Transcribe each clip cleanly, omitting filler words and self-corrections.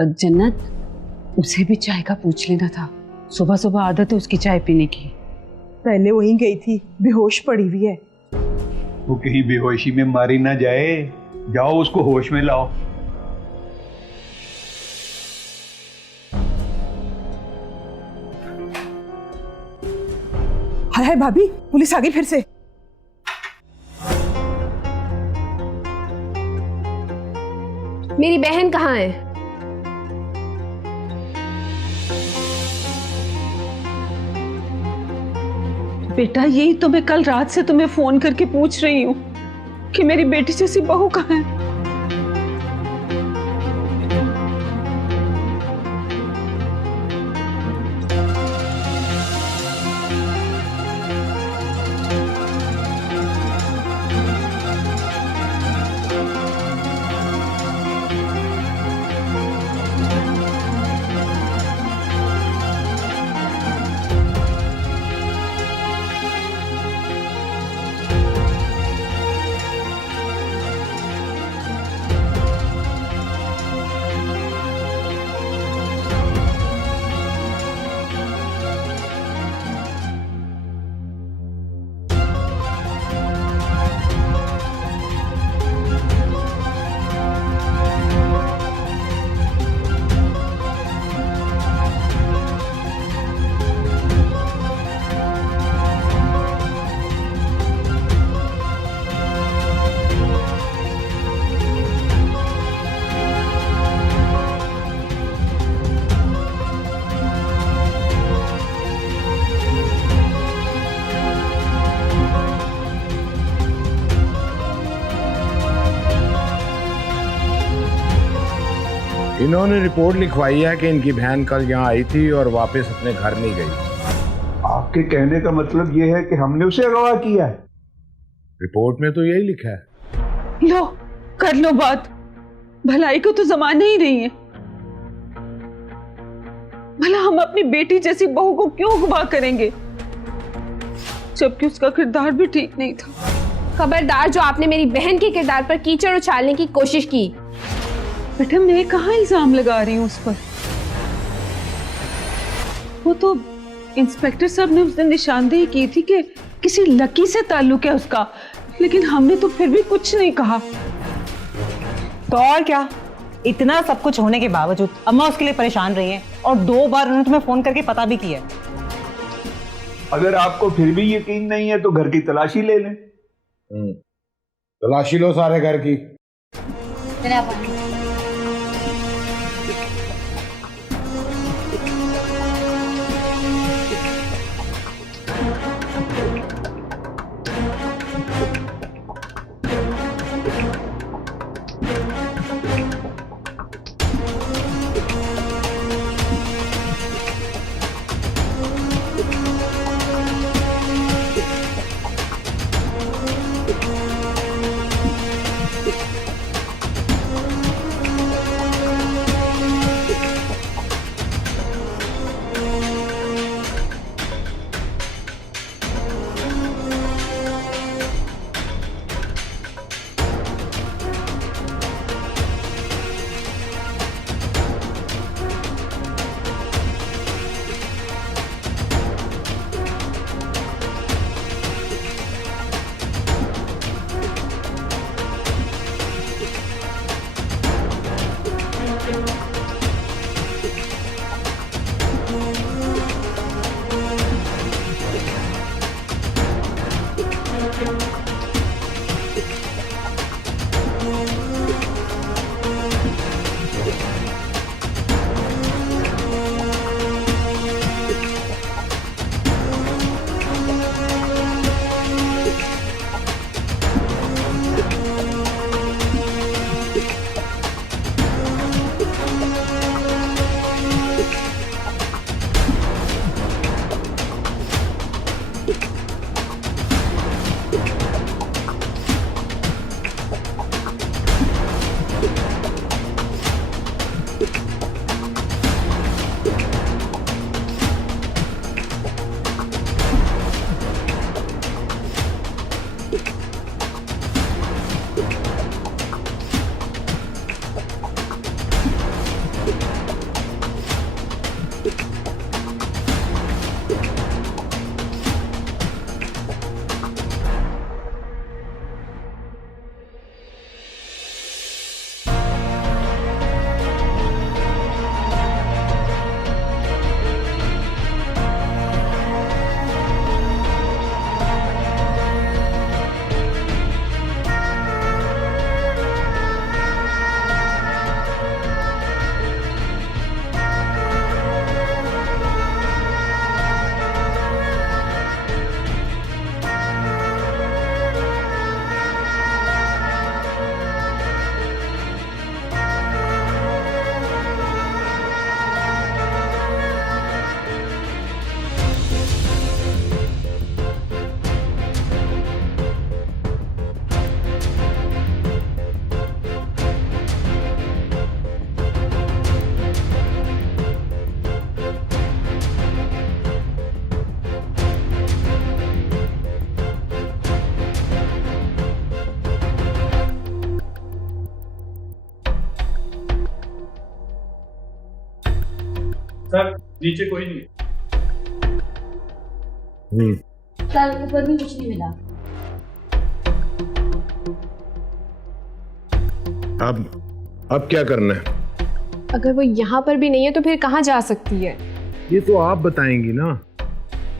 जन्नत, उसे भी चाय का पूछ लेना था। सुबह सुबह आदत है उसकी चाय पीने की। पहले वहीं गई थी, बेहोश पड़ी हुई है। वो कहीं बेहोशी में मारी ना जाए, जाओ उसको होश में लाओ। हाय हाय भाभी, पुलिस आ गई फिर से। मेरी बहन कहाँ है? बेटा यही तो मैं कल रात से तुम्हें फोन करके पूछ रही हूँ कि मेरी बेटी जैसी बहू कहाँ है। इन्होंने रिपोर्ट लिखवाई है कि इनकी बहन कल यहाँ आई थी और वापस अपने घर नहीं गई। आपके कहने का मतलब ये है कि हमने उसे अगवा किया है? रिपोर्ट में तो यही लिखा है। लो कर लो बात, भलाई को तो जमाना ही नहीं है। भला हम अपनी बेटी जैसी बहू को क्यों अगवा करेंगे, जबकि उसका किरदार भी ठीक नहीं था। खबरदार जो आपने मेरी बहन के किरदार पर कीचड़ उछालने की कोशिश की। बेटा मैं कहाँ इल्जाम लगा रही हूँ उस पर। वो तो इंस्पेक्टर साहब ने उस दिन निशानदेही की थी कि किसी लकी से ताल्लुक है उसका, लेकिन हमने तो फिर भी कुछ नहीं कहा। तो और क्या, इतना सब कुछ होने के बावजूद अम्मा उसके लिए परेशान रही हैं और 2 बार उन्होंने तुम्हें फोन करके पता भी किया। अगर आपको फिर भी यकीन नहीं है तो घर की तलाशी ले लें। तलाशी लो सारे घर की। नीचे कोई नहीं। सर ऊपर भी कुछ नहीं मिला। अब क्या करना है? अगर वो यहाँ पर भी नहीं है तो फिर कहाँ जा सकती है? ये तो आप बताएंगी ना।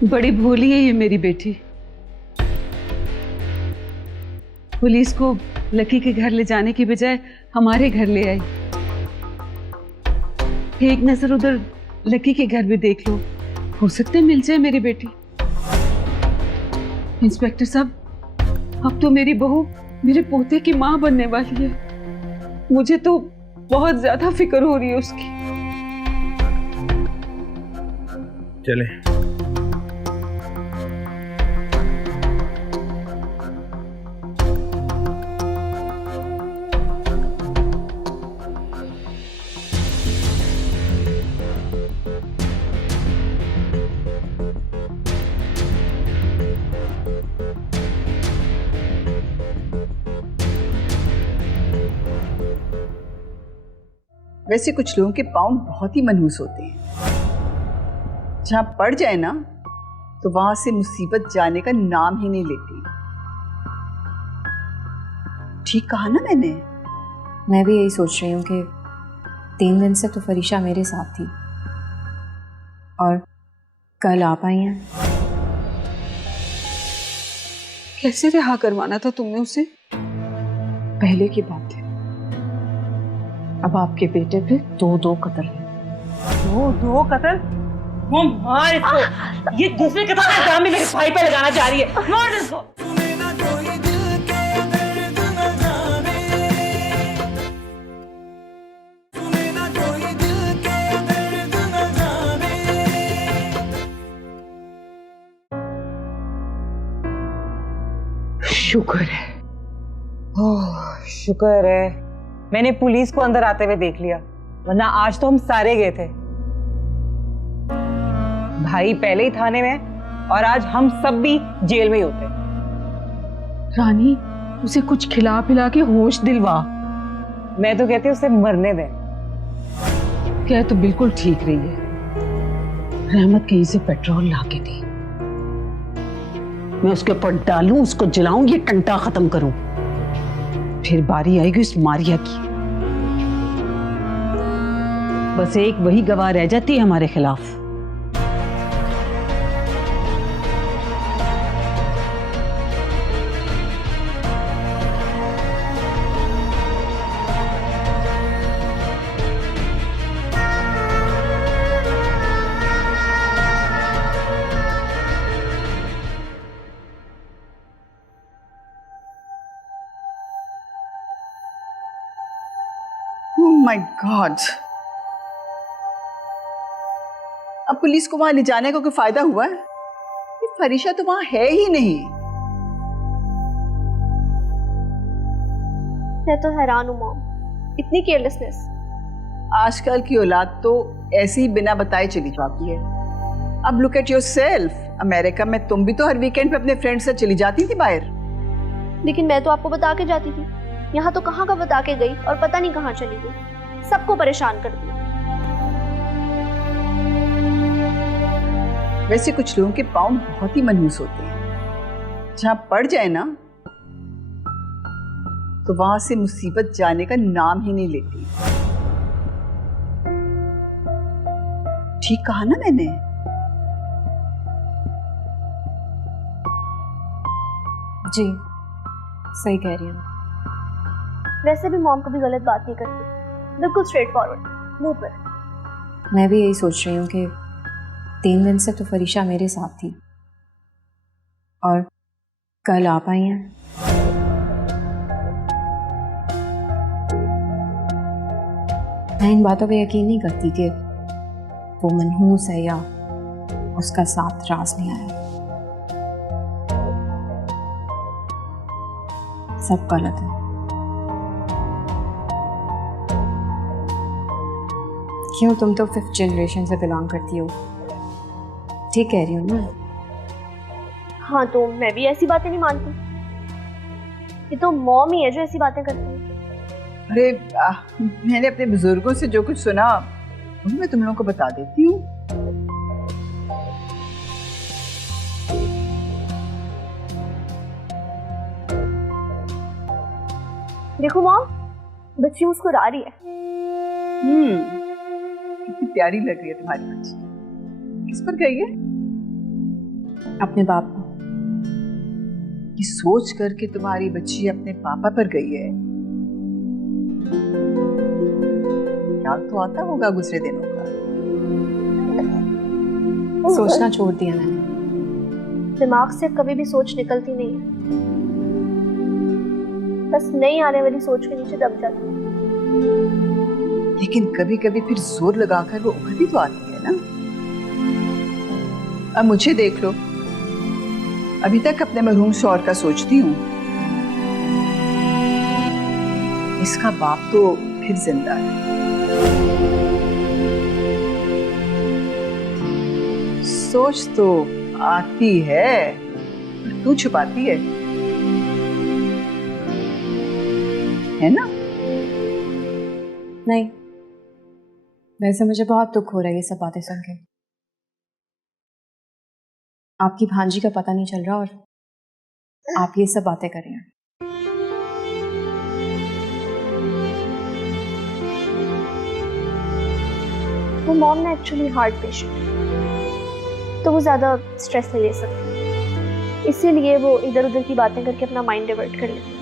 बड़ी भोली है ये मेरी बेटी। पुलिस को लकी के घर ले जाने की बजाय हमारे घर ले आई। एक नजर उधर लकी के घर भी देख लो, हो सकता है मिल जाए मेरी बेटी। इंस्पेक्टर साहब, अब तो मेरी बहू मेरे पोते की मां बनने वाली है। मुझे तो बहुत ज्यादा फिक्र हो रही है उसकी। चलें। वैसे कुछ लोगों के पाँव बहुत ही मनहूस होते हैं, जहाँ पड़ जाए ना तो वहां से मुसीबत जाने का नाम ही नहीं लेती। ठीक कहा ना मैंने? मैं भी यही सोच रही हूँ कि 3 दिन से तो फरीशा मेरे साथ थी और कल आप आई हैं। कैसे रिहा करवाना था तुमने उसे? पहले की बात है, अब आपके बेटे पे 2 कत्ल हैं। 2 कत्ल? वो मार इसको। ये दूसरे कत्ल का इल्जाम भी मेरे भाई पे लगाना चाह रही है। मार इसको। शुक्र है। ओह, शुक्र है मैंने पुलिस को अंदर आते हुए देख लिया, वरना आज तो हम सारे गए थे। भाई पहले ही थाने में और आज हम सब भी जेल में ही होते। रानी, उसे कुछ खिला पिला के होश दिलवा। मैं तो कहती हूँ उसे मरने दें। क्या तो बिल्कुल ठीक रही है। रहमत कहीं से पेट्रोल ला के दी, मैं उसके ऊपर डालूं, उसको जलाऊं, ये कंटा खत्म करूं। फिर बारी आएगी उस मारिया की। बस एक वही गवाह रह जाती है हमारे खिलाफ। ओह माय गॉड, अब पुलिस को वहां ले जाने का कोई फायदा हुआ है? ये फरीशा तो वहां है ही नहीं। मैं तो हैरान हूँ मॉम, इतनी केयरलेसनेस। आजकल की औलाद तो ऐसे ही बिना बताए चली जाती है। अब लुक एट योरसेल्फ, अमेरिका में तुम भी तो हर वीकेंड पे अपने फ्रेंड से चली जाती थी बाहर। लेकिन मैं तो आपको बता के जाती थी, यहाँ तो कहाँ का बता के गई और पता नहीं कहाँ चली गई, सबको परेशान कर दिया। वैसे कुछ लोगों के पाँव बहुत ही मनहूस होते हैं, जहाँ पड़ जाए ना तो वहां से मुसीबत जाने का नाम ही नहीं लेती। ठीक कहा ना मैंने? जी सही कह रही हूँ। वैसे भी मॉम कभी गलत बात नहीं करती, बिल्कुल स्ट्रेट फॉरवर्ड, मुंह पर। मैं भी यही सोच रही हूँ कि 3 दिन से तो फरीशा मेरे साथ थी और कल आप आई हैं। मैं इन बातों पे यकीन नहीं करती कि वो मनहूस है या उसका साथ रास नहीं आया। सब गलत है। क्यों, तुम तो 5th जनरेशन से बिलोंग करती हो। ठीक कह रही हूँ ना? हाँ, तो मैं भी ऐसी बातें नहीं मानती। ये तो मॉम ही है जो ऐसी बातें करती है। अरे मैंने अपने बुजुर्गों से जो कुछ सुना मैं तुम लोगों को बता देती हूँ। देखो मॉम, बच्ची मुस्कुरा रही है। कितनी प्यारी लग रही है तुम्हारी बच्ची। किस पर गई है? अपने बाप को। ये सोच कर कि तुम्हारी बच्ची अपने पापा पर गई है, ख्याल तो आता होगा गुजरे दिनों का। सोचना छोड़ दिया मैंने। दिमाग से कभी भी सोच निकलती नहीं है, बस नहीं आने वाली सोच के नीचे दब जाती है। लेकिन कभी कभी फिर जोर लगाकर वो उभर भी तो आती है ना। अब मुझे देख लो, अभी तक अपने मरहूम शौहर का सोचती हूँ। इसका बाप तो फिर जिंदा है। सोच तो आती है, पर तू छुपाती है ना? नहीं, वैसे मुझे बहुत दुख हो रहा है ये सब बातें सुन के। आपकी भांजी का पता नहीं चल रहा और आप ये सब बातें कर रहे हैं। वो मॉम ने एक्चुअली हार्ट पेशेंट, तो वो ज्यादा स्ट्रेस नहीं ले सकती, इसीलिए वो इधर उधर की बातें करके अपना माइंड डाइवर्ट कर लेती है।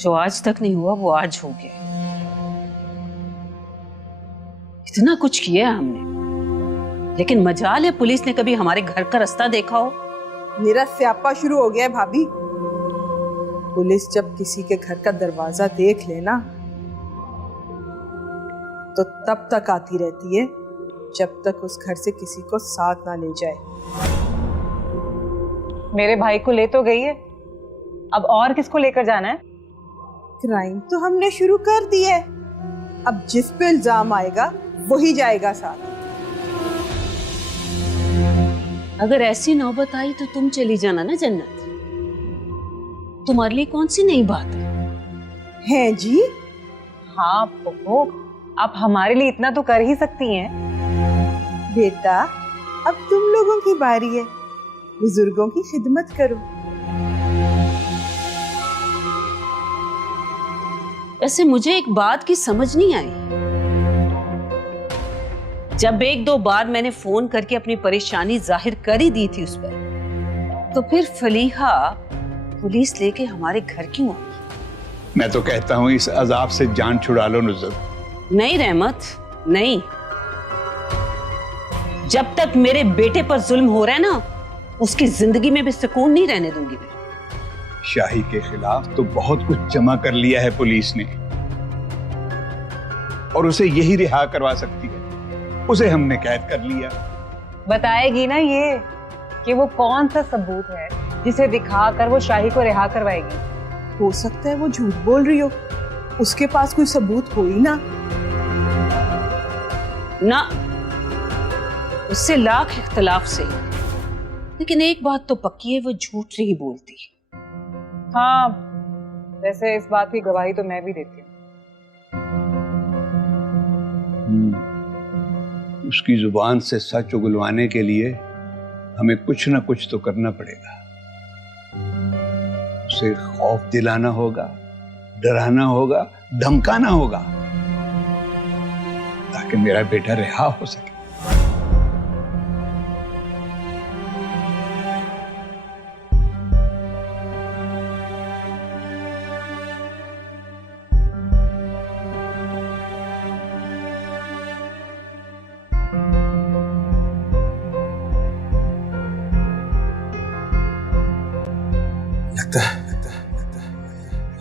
जो आज तक नहीं हुआ वो आज हो गया। इतना कुछ किया हमने, लेकिन मजाल है पुलिस ने कभी हमारे घर का रास्ता देखा हो। मेरा स्यापा शुरू हो गया है भाभी। पुलिस जब किसी के घर का दरवाजा देख लेना तो तब तक आती रहती है जब तक उस घर से किसी को साथ ना ले जाए। मेरे भाई को ले तो गई है, अब और किसको लेकर जाना है? क्राइम तो हमने शुरू कर दिया है, अब जिस पे इल्जाम आएगा वही जाएगा साथ। अगर ऐसी नौबत आई तो तुम चली जाना ना जन्नत। तुम्हारे लिए कौन सी नई बात है जी? हाँ बहू, आप हमारे लिए इतना तो कर ही सकती हैं। बेटा, अब तुम लोगों की बारी है, बुजुर्गों की खिदमत करो। ऐसे मुझे एक बात की समझ नहीं आई। जब एक दो बार मैंने फोन करके अपनी परेशानी जाहिर कर ही दी थी उस पर, तो फिर फलीहा पुलिस लेके हमारे घर क्यों आई? मैं तो कहता हूँ इस अजाब से जान छुड़ा लो नुज़रत। नहीं रहमत, नहीं। जब तक मेरे बेटे पर जुल्म हो रहा है ना, उसकी जिंदगी में भी सुकून नहीं रहने दूंगी मैं। शाही के खिलाफ तो बहुत कुछ जमा कर लिया है पुलिस ने, और उसे यही रिहा करवा सकती है। उसे हमने कैद कर लिया। बताएगी ना ये कि वो कौन सा सबूत है जिसे दिखाकर वो शाही को रिहा करवाएगी। हो सकता है वो झूठ बोल रही हो, उसके पास कोई सबूत हो ही ना। ना, उससे लाख इख्तलाफ से, लेकिन एक बात तो पक्की है, वो झूठ नहीं बोलती। हाँ, वैसे इस बात की गवाही तो मैं भी देती हूँ। उसकी जुबान से सच उगलवाने के लिए हमें कुछ ना कुछ तो करना पड़ेगा। उसे खौफ दिलाना होगा, डराना होगा, धमकाना होगा, ताकि मेरा बेटा रिहा हो सके।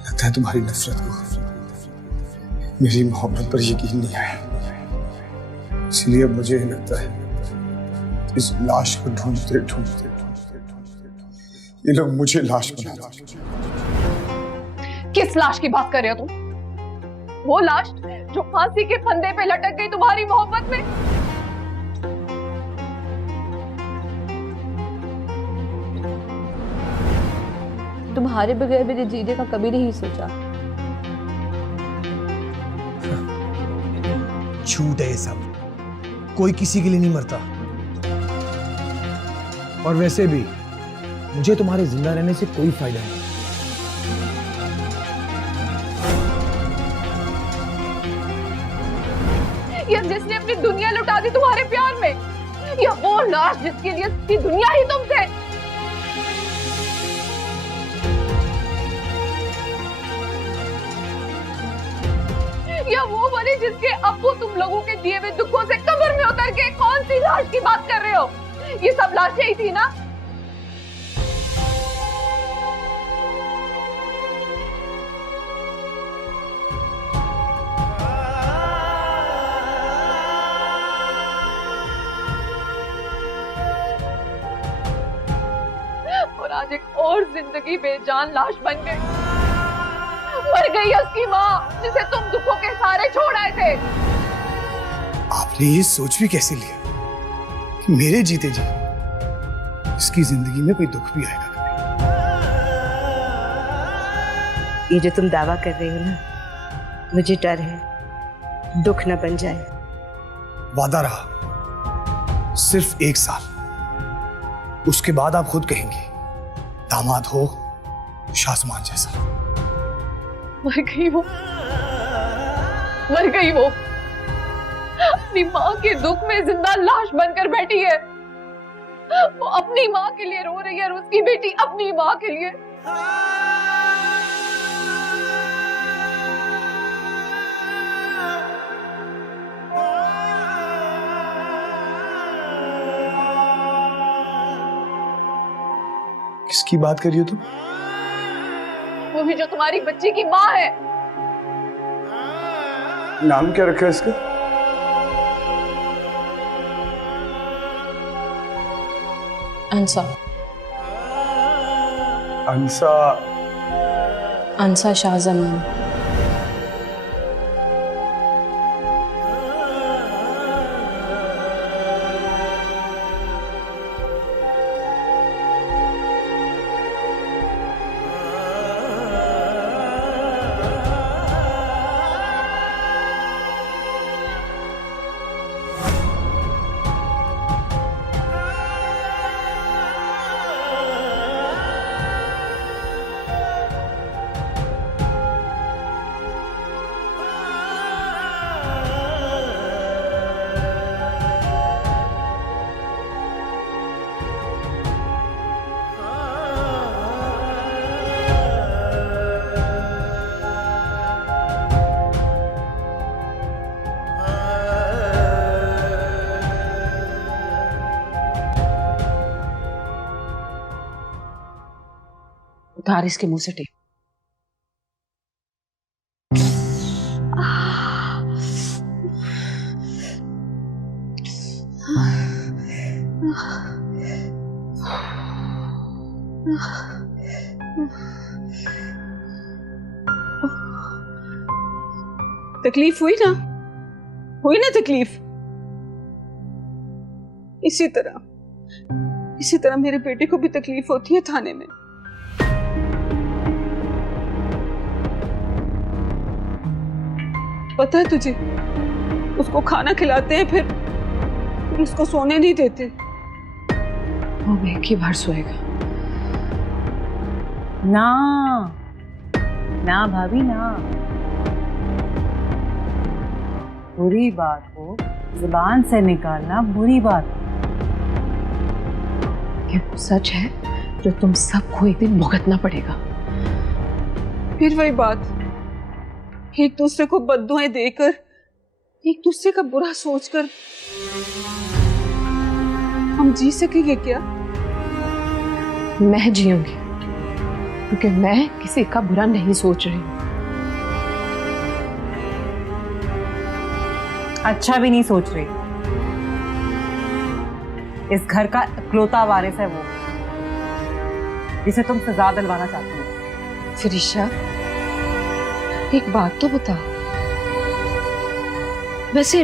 लगता है तुम्हारी नफरत को मेरी मोहब्बत पर यकीन नहीं आया, इसलिए अब मुझे लगता है इस लाश को ढूंढते ढूंढते ये लोग मुझे लाश बना देंगे। किस लाश की बात कर रहे हो तुम? वो लाश जो फांसी के फंदे पे लटक गई तुम्हारी मोहब्बत में? तुम्हारे बगैर मेरे जीने का कभी नहीं सोचा। झूठ है ये सब, कोई किसी के लिए नहीं मरता। और वैसे भी मुझे तुम्हारे जिंदा रहने से कोई फायदा नहीं। या जिसने अपनी दुनिया लुटा दी तुम्हारे प्यार में, या वो लाश जिसके लिए उसकी दुनिया ही तुम थे। या वो वाली जिसके अब्बू तुम लोगों के दिए हुए दुखों से कब्र में उतर के कौन सी लाश की बात कर रहे हो? ये सब लाशें ही थी ना? और आज एक और जिंदगी बेजान लाश बन गई। मर गई उसकी माँ जिसे तुम दुखों के सहारे छोड़ आए थे। आपने ये सोच भी कैसे लिया कि मेरे जीते जी इसकी जिंदगी में कोई दुख भी आएगा कभी? ये जो तुम दावा कर रहे हो ना, मुझे डर है दुख न बन जाए। वादा रहा सिर्फ 1 साल, उसके बाद आप खुद कहेंगे दामाद हो शासमान जैसा। मर गई वो, मर गई वो। अपनी माँ के दुख में जिंदा लाश बनकर बैठी है। वो अपनी माँ के लिए रो रही है और उसकी बेटी अपनी माँ के लिए। किसकी बात कर रही हो तुम? वो भी जो तुम्हारी बच्ची की माँ है। नाम क्या रखा है इसका? अंसा। अंसा? अंसा शाहजमान। उतार इसके मुंह से टेप। तकलीफ हुई ना? हुई ना तकलीफ? इसी तरह मेरे बेटे को भी तकलीफ होती है थाने में। पता है तुझे, उसको खाना खिलाते हैं फिर उसको सोने नहीं देते। वो एक ही बार सोएगा। ना ना भाभी ना, बुरी बात को जुबान से निकालना बुरी बात। ये वो सच है जो तुम सबको एक दिन भुगतना पड़ेगा। फिर वही बात, एक दूसरे को बद्दुआएं देकर, एक दूसरे का बुरा सोचकर हम जी सकेंगे क्या? मैं जीऊंगी क्योंकि मैं किसी का बुरा नहीं सोच रही हूँ। अच्छा भी नहीं सोच रही। इस घर का इकलौता वारिस है वो, जिसे तुम सजा दिलवाना चाहती हो। फिरिशा, एक बात तो बता, वैसे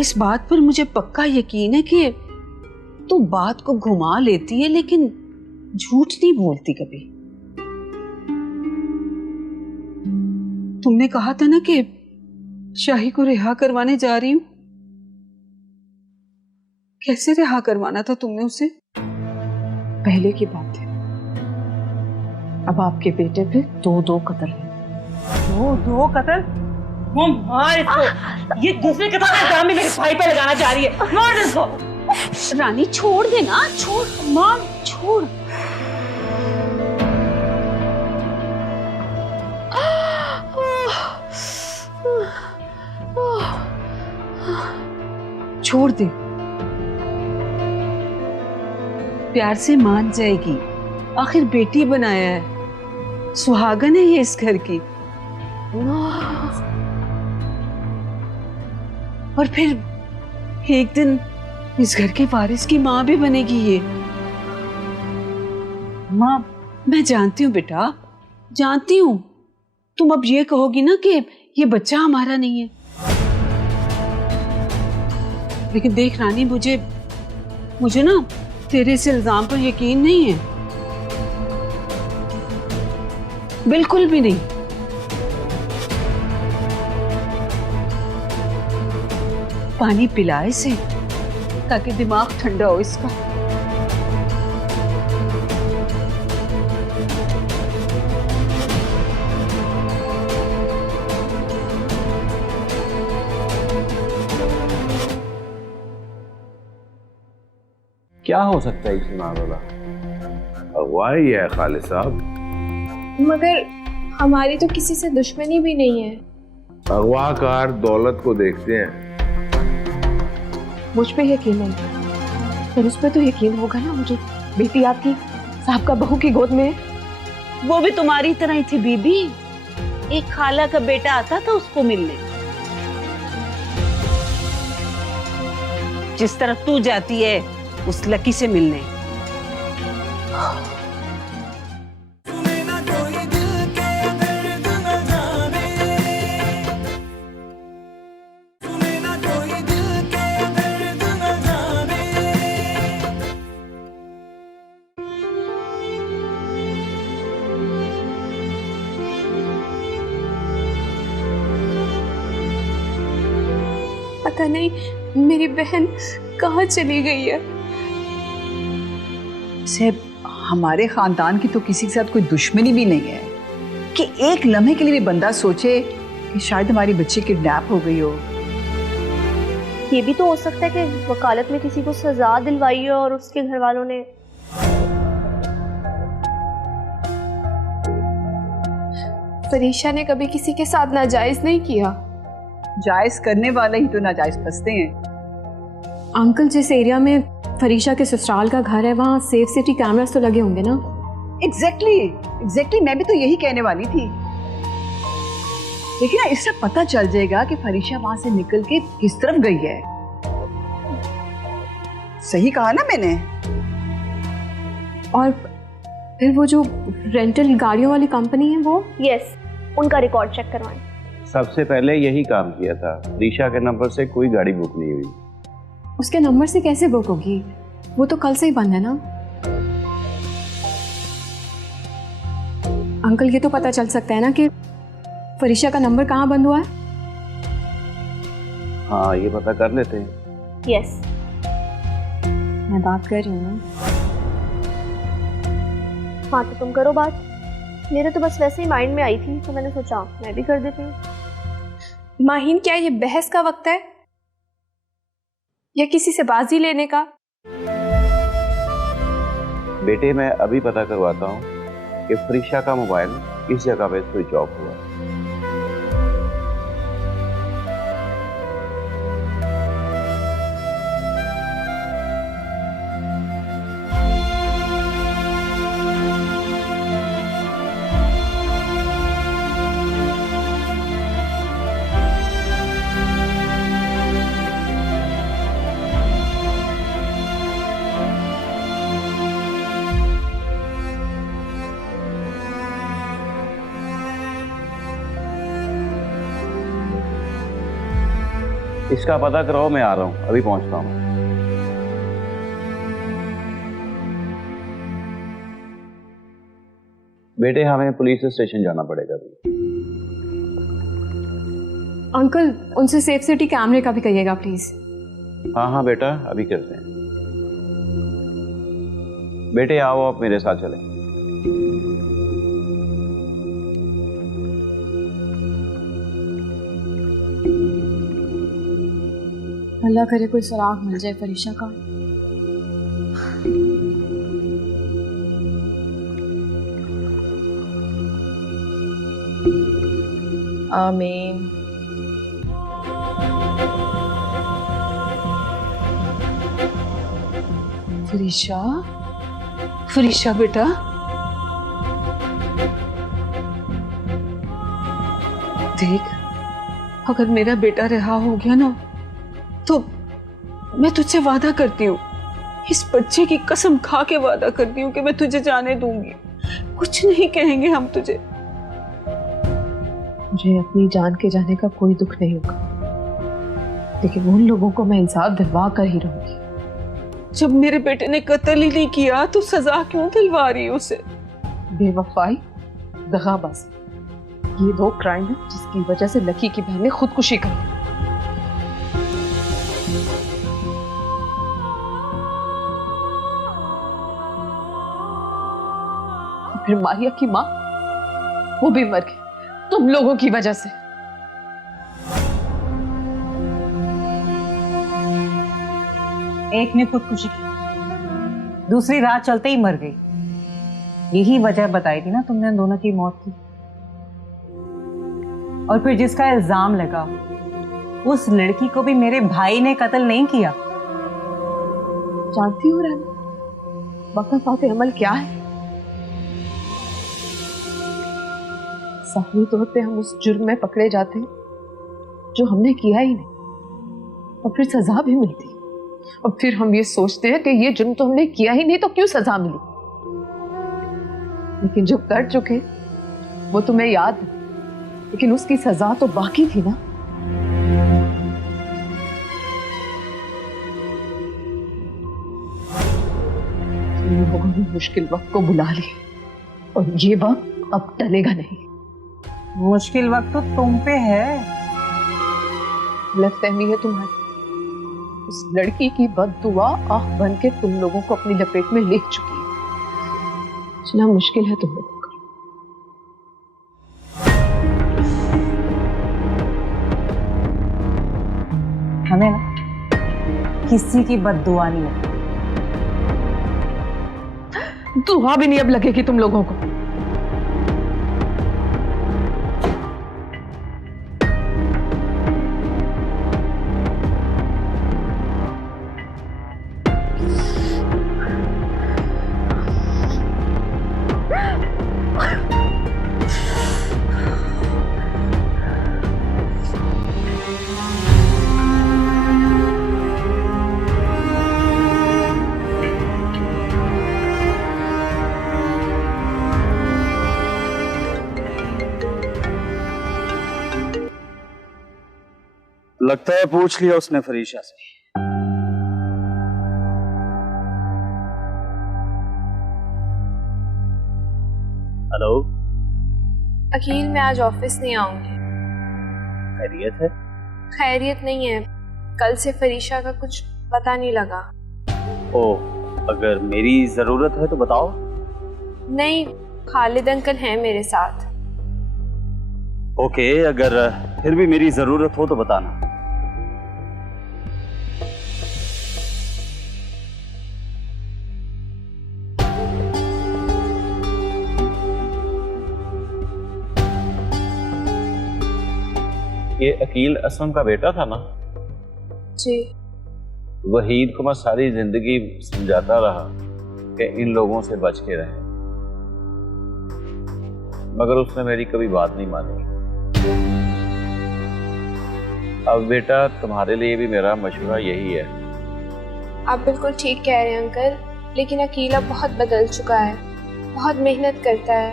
इस बात पर मुझे पक्का यकीन है कि तू बात को घुमा लेती है लेकिन झूठ नहीं बोलती कभी। तुमने कहा था ना कि शाही को रिहा करवाने जा रही हूं। कैसे रिहा करवाना था तुमने उसे? पहले की बात है, अब आपके बेटे पे दो कत्ल है। दो कत्ल? वो मार इसको। ये दूसरे कत्ल का इल्जाम भी मेरे भाई पे लगाना चाह रही है। मार इसको। रानी छोड़ देना, छोड़ मां, छोड़। छोड़ दे, प्यार से मान जाएगी। आखिर बेटी बनाया है, सुहागन है ये इस घर की। और फिर एक दिन इस घर के वारिस की माँ भी बनेगी ये। माँ, मैं जानती हूँ बेटा, जानती हूँ तुम अब ये कहोगी ना कि ये बच्चा हमारा नहीं है, लेकिन देख रानी, मुझे ना तेरे इस इल्जाम पर यकीन नहीं है, बिल्कुल भी नहीं। पानी पिलाए से ताकि दिमाग ठंडा हो इसका। क्या हो सकता है इसमें मामला? अगवाई है खालिद साहब। मगर हमारी तो किसी से दुश्मनी भी नहीं है। अगवाकार दौलत को देखते हैं। मुझ पे यकीन नहीं, फिर उस पे तो यकीन होगा ना मुझे। बेटी आपकी साहब का बहू की गोद में है। वो भी तुम्हारी तरह ही थी बीबी, एक खाला का बेटा आता था उसको मिलने। जिस तरह तू जाती है उस लकी से मिलने। पता नहीं मेरी बहन कहाँ चली गई है। सेब, हमारे खानदान की तो किसी के साथ कोई दुश्मनी भी नहीं है कि एक लम्हे के लिए भी बंदा सोचे कि शायद हमारी बच्ची किडनैप हो गई हो। ये भी तो हो सकता है कि वकालत में किसी को सजा दिलवाई हो और उसके घर वालों ने। फरीशा ने कभी किसी के साथ नाजायज नहीं किया। जायज करने वाले ही तो नाजायज फंसते हैं। अंकल, जिस एरिया में फरीशा के ससुराल का घर है वहाँ सेफ सिटी कैमरास तो लगे होंगे ना? एग्जैक्टली मैं भी तो यही कहने वाली थी। लेकिन इससे पता चल जाएगा कि फरीशा वहां से निकल के किस तरफ गई है। सही कहा ना मैंने? और फिर वो जो रेंटल गाड़ियों वाली कंपनी है वो? यस, उनका रिकॉर्ड चेक करवाएं। सबसे पहले यही काम किया था। रीशा के नंबर से कोई गाड़ी बुक नहीं हुई। उसके नंबर से कैसे बुक होगी? वो तो कल से ही बंद है ना। अंकल, ये तो पता चल सकता है ना कि फरीशा का नंबर कहाँ बंद हुआ है? हाँ, ये पता कर लेते हैं। यस, मैं बात कर रही हूँ ना। हाँ तो तुम करो बात। मेरे तो बस वैसे ही माइंड में आई थी तो मैंने सोचा मैं भी कर देती हूँ। माहिन, क्या ये बहस का वक्त है या किसी से बाजी लेने का? बेटे, मैं अभी पता करवाता हूँ कि फरीशा का मोबाइल किस जगह पे स्विच ऑफ हुआ। इसका पता कराओ, मैं आ रहा हूँ, अभी पहुंचता हूँ। बेटे, हमें पुलिस स्टेशन जाना पड़ेगा अभी। अंकल उनसे सेफ सिटी कैमरे का भी कहिएगा प्लीज। हाँ हाँ बेटा, अभी करते हैं। बेटे आओ, आप मेरे साथ चलें। अल्लाह करे कोई सुराग मिल जाए फरीशा का। आमीन। फरीशा, फरीशा बेटा, देख, अगर मेरा बेटा रहा हो गया ना, तो मैं तुझसे वादा करती हूँ, इस बच्चे की कसम खा के वादा करती हूँ कि मैं तुझे जाने दूंगी, कुछ नहीं कहेंगे हम तुझे। मुझे अपनी जान के जाने का कोई दुख नहीं होगा, लेकिन उन लोगों को मैं इंसाफ दिलवा कर ही रहूंगी। जब मेरे बेटे ने कत्ल ही नहीं किया तो सजा क्यों दिलवा रही है उसे? बेवफाई, दगाबाजी, ये 2 क्राइम है जिसकी वजह से लकी की बहन ने खुदकुशी कर ली। फिर मारिया की माँ, वो भी मर गई तुम लोगों की वजह से। एक ने खुदकुशी की, दूसरी रात चलते ही मर गई। यही वजह बताई थी ना तुमने उन दोनों की मौत की। और फिर जिसका इल्जाम लगा, उस लड़की को भी मेरे भाई ने कत्ल नहीं किया। जानती हो रानी, वक़्त अमल क्या है? साहमी तौर पे हम उस जुर्म में पकड़े जाते हैं जो हमने किया ही नहीं, और फिर सजा भी मिलती, और फिर हम ये सोचते हैं कि ये जुर्म तो हमने किया ही नहीं तो क्यों सजा मिली। लेकिन जो कर चुके वो तुम्हें याद है, लेकिन उसकी सजा तो बाकी थी ना। तुम लोगों ने मुश्किल वक्त को बुला लिया, और ये वक्त अब टलेगा नहीं। मुश्किल वक्त तो तुम पे है। गलतफहमी है तुम्हारी। उस लड़की की बददुआ आह बन के तुम लोगों को अपनी लपेट में ले चुकी है। इतना मुश्किल है तुम लोगों का। हमें ना किसी की बददुआ नहीं है। दुआ भी नहीं अब लगेगी तुम लोगों को। लगता है पूछ लिया उसने फरीशा से। हेलो अकील, मैं आज ऑफिस नहीं आऊंगी। खैरियत है? खैरियत नहीं है, कल से फरीशा का कुछ पता नहीं लगा। ओह, अगर मेरी जरूरत है तो बताओ। नहीं, खालिद अंकल हैं मेरे साथ। ओके, अगर फिर भी मेरी जरूरत हो तो बताना। ये अकील असलम का बेटा था ना? जी। वहीद को मैं सारी जिंदगी समझाता रहा कि इन लोगों से बच के रहें, मगर उसने मेरी कभी बात नहीं मानी। अब बेटा, तुम्हारे लिए भी मेरा मशवरा यही है। आप बिल्कुल ठीक कह रहे हैं अंकल, लेकिन अकील अब बहुत बदल चुका है, बहुत मेहनत करता है,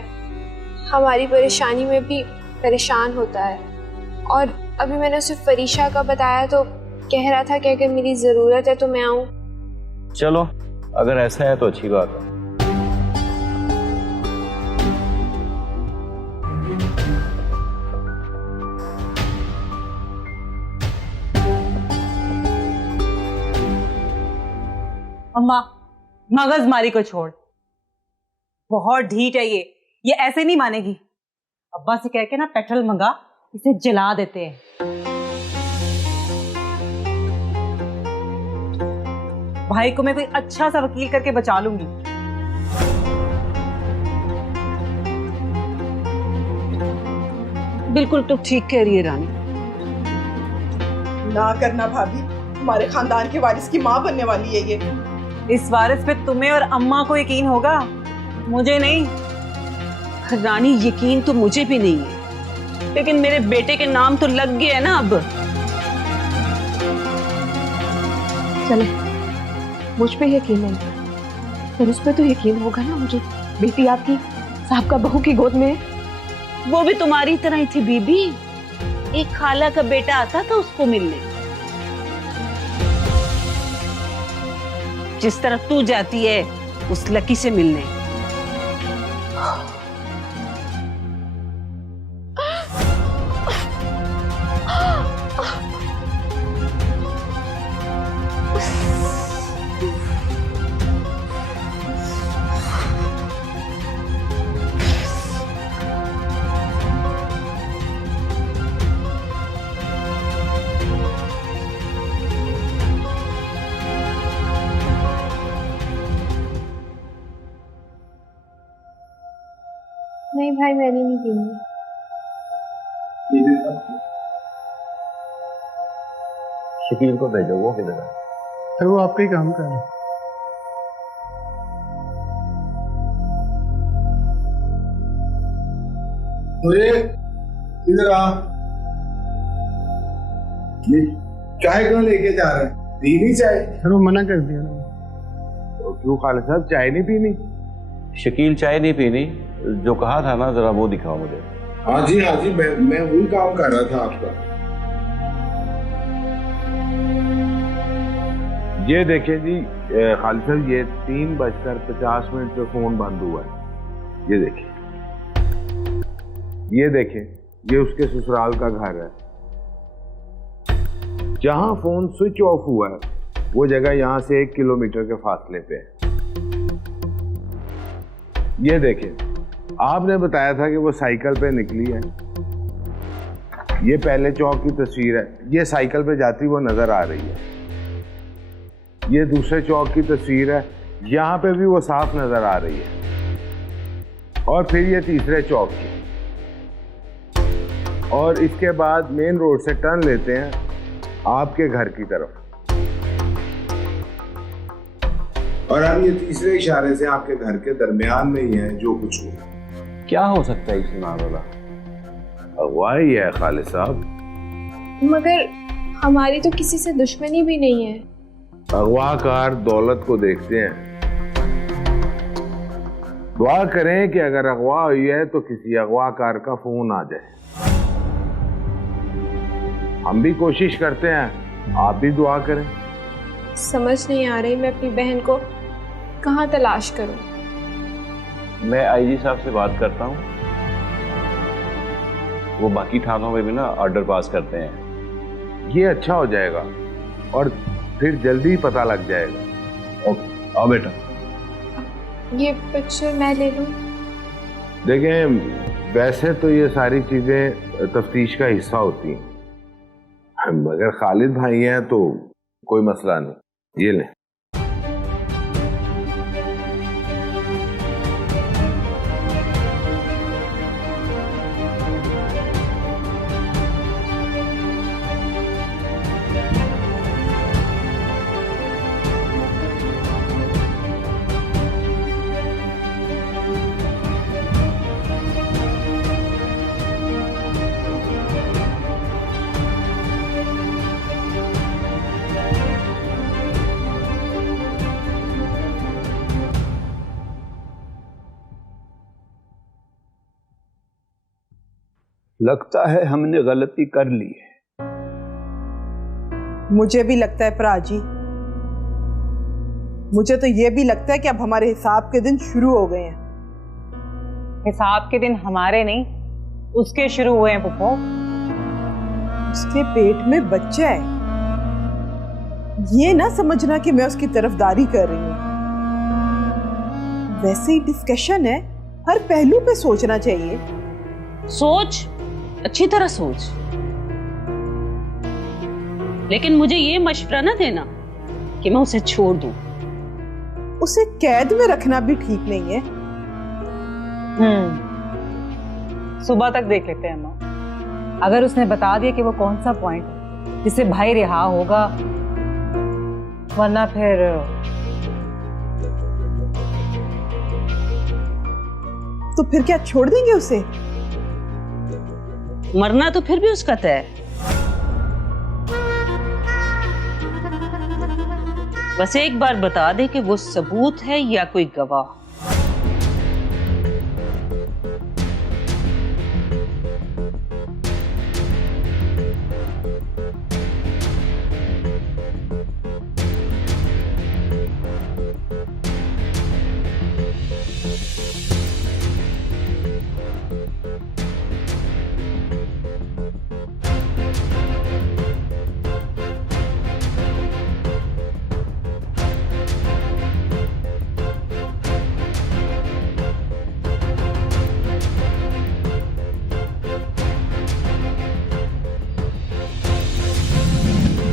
हमारी परेशानी में भी परेशान होता है। और अभी मैंने उसे फरीशा का बताया तो कह रहा था कि अगर मेरी ज़रूरत है तो मैं आऊँ। चलो, अगर ऐसा है तो अच्छी बात है। अम्मा, मगजमारी को छोड़, बहुत ढीठ है ये ऐसे नहीं मानेगी। अब्बा से कह के ना पेट्रोल मंगा, इसे जला देते हैं। भाई को मैं कोई अच्छा सा वकील करके बचा लूंगी। बिल्कुल तो ठीक कह रही है रानी। ना करना भाभी, हमारे खानदान के वारिस की माँ बनने वाली है ये। इस वारिस पे तुम्हें और अम्मा को यकीन होगा, मुझे नहीं। रानी यकीन तो मुझे भी नहीं है, लेकिन मेरे बेटे के नाम तो लग गया है ना अब। चले, मुझ पे यकीन नहीं, पर उस पे तो यकीन होगा ना मुझे। बेटी आपकी साहब का बहू की गोद में। वो भी तुम्हारी तरह ही थी बीबी, एक खाला का बेटा आता था उसको मिलने। जिस तरह तू जाती है उस लकी से मिलने। नहीं भाई, मैंने नहीं पीनी। शकील को भेजो, वो किधर है? सर वो आपका ही काम कर रहे हैं। तो ये इधर आ, ये चाय क्यों लेके जा रहे हैं? पीनी चाय? सर वो मना कर दिया ना। तो क्यों खालिद साहब चाय नहीं पीनी? शकील चाय नहीं पीनी, जो कहा था ना जरा वो दिखाओ मुझे। हाँ जी मैं वही काम कर रहा था आपका। ये देखें जी खालिद साहब, ये 3:50 पे फोन बंद हुआ है। ये देखें, ये उसके ससुराल का घर है। जहां फोन स्विच ऑफ हुआ है वो जगह यहां से 1 किलोमीटर के फासले पे है। ये देखें, आपने बताया था कि वो साइकिल पे निकली है। ये पहले चौक की तस्वीर है, ये साइकिल पे जाती वो नजर आ रही है। ये दूसरे चौक की तस्वीर है, यहां पे भी वो साफ नजर आ रही है। और फिर ये तीसरे चौक की, और इसके बाद मेन रोड से टर्न लेते हैं आपके घर की तरफ। और अब ये तीसरे इशारे से आपके घर के दरमियान में ही है जो कुछ हुआ। क्या हो सकता है इसमें मामला? अगवाई है खालिद साहब। मगर हमारी तो किसी से दुश्मनी भी नहीं है। अगवाकार दौलत को देखते हैं। दुआ करें कि अगर अगवा हुई है तो किसी अगवाकार का फोन आ जाए। हम भी कोशिश करते हैं, आप भी दुआ करें। समझ नहीं आ रही मैं अपनी बहन को कहाँ तलाश करूं। मैं आईजी साहब से बात करता हूँ, वो बाकी थानों में भी ना ऑर्डर पास करते हैं। ये अच्छा हो जाएगा और फिर जल्दी पता लग जाएगा। ओके, आओ बेटा। ये पिक्चर मैं ले लूं? देखें, वैसे तो ये सारी चीजें तफ्तीश का हिस्सा होती हैं, मगर खालिद भाई हैं तो कोई मसला नहीं। ये लें। लगता है हमने गलती कर ली है। मुझे भी लगता है प्राजी, मुझे तो ये भी लगता है कि अब हमारे हिसाब के दिन शुरू हो गए हैं। हिसाब के दिन हमारे नहीं, उसके शुरू हुए हैं पुप्पो। उसके पेट में बच्चा है, ये ना समझना कि मैं उसकी तरफदारी कर रही हूँ। वैसे ही डिस्कशन है, हर पहलू पे सोचना चाहिए। सोच, अच्छी तरह सोच, लेकिन मुझे ये मशवरा ना देना कि मैं उसे छोड़ दूं। उसे कैद में रखना भी ठीक नहीं है। सुबह तक देख लेते हैं माँ। अगर उसने बता दिया कि वो कौन सा पॉइंट है जिससे भाई रिहा होगा, वरना फिर तो फिर क्या छोड़ देंगे उसे? मरना तो फिर भी उसका तय है। बस एक बार बता दे कि वो सबूत है या कोई गवाह।